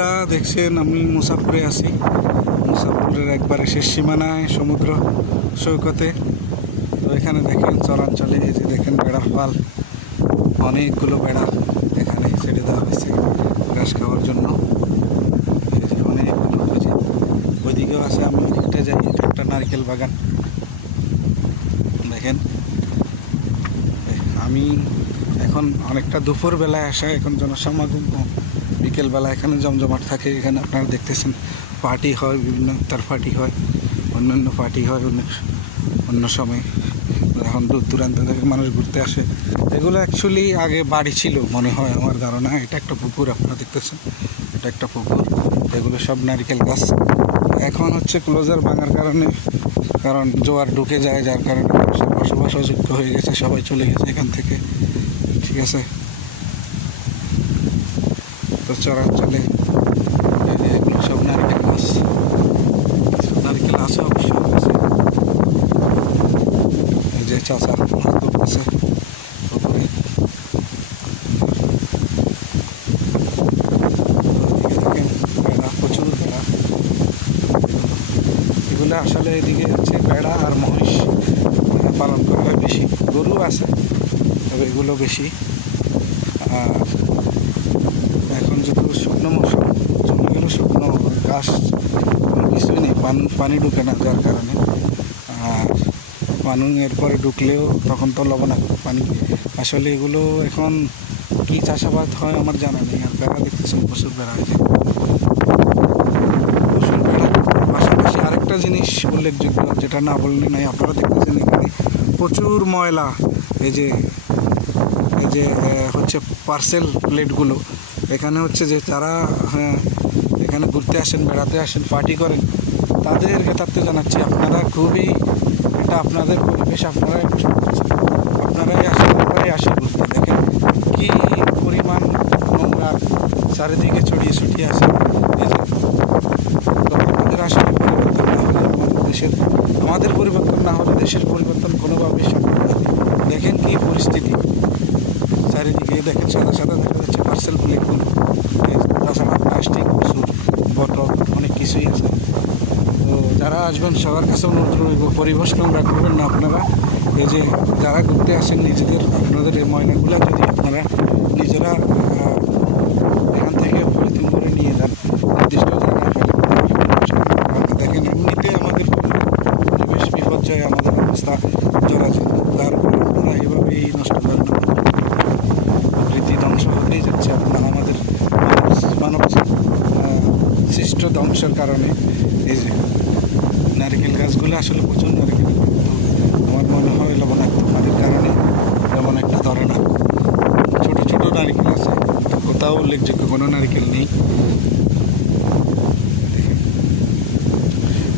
বন্ধুরা দেখছেন আমি মুসাফরে আছি। মুসাফরের একবারে শেষ সীমানায় সমুদ্র সৈকতে। তো এখানে দেখেন চরাঞ্চলে এই যে দেখেন বেড়ার পাল, অনেকগুলো বেড়া এখানে ছেড়ে দেওয়া হয়েছে ঘাস খাওয়ার জন্য। এই যে অনেকগুলো, ওই যে ওইদিকেও আছে, আমি ওইদিকটা যাই, এটা একটা নারকেল বাগান দেখেন। আমি এখন অনেকটা দুপুর বেলায় আসা, এখন জনসমাগম কম, বিকেলবেলা এখানে জমজমাট থাকে। এখানে আপনারা দেখতেছেন পার্টি হয়, বিভিন্ন ইফতার পার্টি হয়, অন্যান্য পার্টি হয় অন্য সময়। এখন দূর দূরান্ত থেকে মানুষ ঘুরতে আসে। এগুলো অ্যাকচুয়ালি আগে বাড়ি ছিল মনে হয়, আমার ধারণা। এটা একটা পুকুর, আপনারা দেখতেছেন, এটা একটা পুকুর। এগুলো সব নারকেল গাছ। এখন হচ্ছে ক্লোজার ভাঙার কারণে, কারণ জোয়ার ঢুকে যায়, যার কারণে বসবাস অযোগ্য হয়ে গেছে, সবাই চলে গেছে এখান থেকে। ঠিক আছে, তো চরাঞ্চলে এগুলো সব নারকেল গাছ, নারকেল আছে অবশ্য আছে। এই যে চাষা মাছ ধরতেছে পুকুরে। দেখেন বেড়া, প্রচুর বেড়া। এগুলো আসলে এদিকে হচ্ছে বেড়া আর মহিষ পালন করা হয় বেশি। গরু আছে, তবে এগুলো বেশি। আর এখন যেহেতু শুকনো মৌসুম, জমিগুলো শুকনো, ঘাস কিছুই নেই, পানি ঢুকে না, যার কারণে। আর পানি এরপরে ঢুকলেও তখন তো লবণাক্ত পানি। আসলে এগুলো এখন কী চাষাবাদ হয় আমার জানা নেই। আর বেড়া দেখতেছেন, প্রচুর বেড়া হয়েছে, প্রচুর বেড়া। পাশাপাশি আরেকটা জিনিস উল্লেখযোগ্য, যেটা না বললে নাই, আপনারা দেখতেছেন এখানে প্রচুর ময়লা। এই যে হচ্ছে পার্সেল প্লেটগুলো, এখানে হচ্ছে যে তারা এখানে ঘুরতে আসেন, বেড়াতে আসেন, পার্টি করেন, তাদেরকে তাতে জানাচ্ছি আপনারা খুবই, এটা আপনাদের পরিবেশ, আপনারাই নষ্ট করছেন। আপনারাই আসেন ঘুরতে, দেখেন কী পরিমাণ নোংরা চারিদিকে ছড়িয়ে ছিটিয়ে আছে। এই যে, তো আমাদের আসলে পরিবর্তন না হলে, আমাদের পরিবর্তন না হলে দেশের পরিবর্তন কোনোভাবেই সম্ভব না। দেখেন কী পরিস্থিতি চারিদিকে, দেখেন সাদা সাদা দেখা যাচ্ছে পার্সেল প্লেটগুলো। তাছাড়া প্লাস্টিক, প্রচুর বটল, অনেক কিছুই আছে। তো যারা আসবেন সবার কাছে অনুরোধ রইব, পরিবেশ নোংরা করবেন না আপনারা। এই যে যারা ঘুরতে আসেন, আপনাদের এই ময়লাগুলো যদি আপনারা নিজেরা এখান থেকে পলিথিন করে নিয়ে যান, নির্দিষ্ট জায়গায় ফেলে। দেখেন এমনিতে আমাদের পরিবেশ বিপর্যয়, আমাদের অবস্থা জরাজীর্ণ, তারপর আপনারা এভাবেই নষ্ট করেন। প্রকৃতি ধ্বংস হতেই যাচ্ছে আপনার, আমাদের মানব সৃষ্ট ধ্বংসের কারণে। এই যে নারকেল গাছগুলো আসলে প্রচুর নারকেল, আমার মনে হয় লবণাক্ত পানির কারণে তেমন একটা ধরে না। ছোটো ছোটো নারকেল আছে, কোথাও উল্লেখযোগ্য কোনো নারকেল নেই।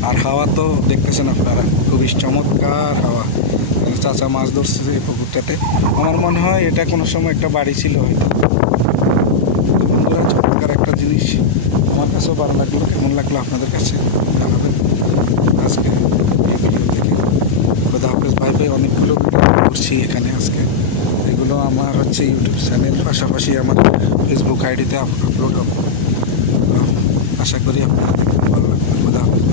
আর হাওয়া তো দেখতেছেন আপনারা, খুবই চমৎকার হাওয়া। চাচা মাছ ধরছে এই পুকুরটাতে, আমার মনে হয় এটা কোনো সময় একটা বাড়ি ছিল হয়তো। বন্ধুরা, চমৎকার একটা জিনিস, আমার কাছেও ভালো লাগলো। কেমন লাগলো আপনাদের কাছে জানাবেন আজকে এই ভিডিও থেকে। খোদা হাফেজ, ভাই ভাই। অনেকগুলো ভিডিও করছি এখানে আজকে, এগুলো আমার হচ্ছে ইউটিউব চ্যানেল, পাশাপাশি আমার ফেসবুক আইডিতে আপলোড হবে। আশা করি আপনারা দেখতে ভালো লাগবে। খোদা হাফেজ।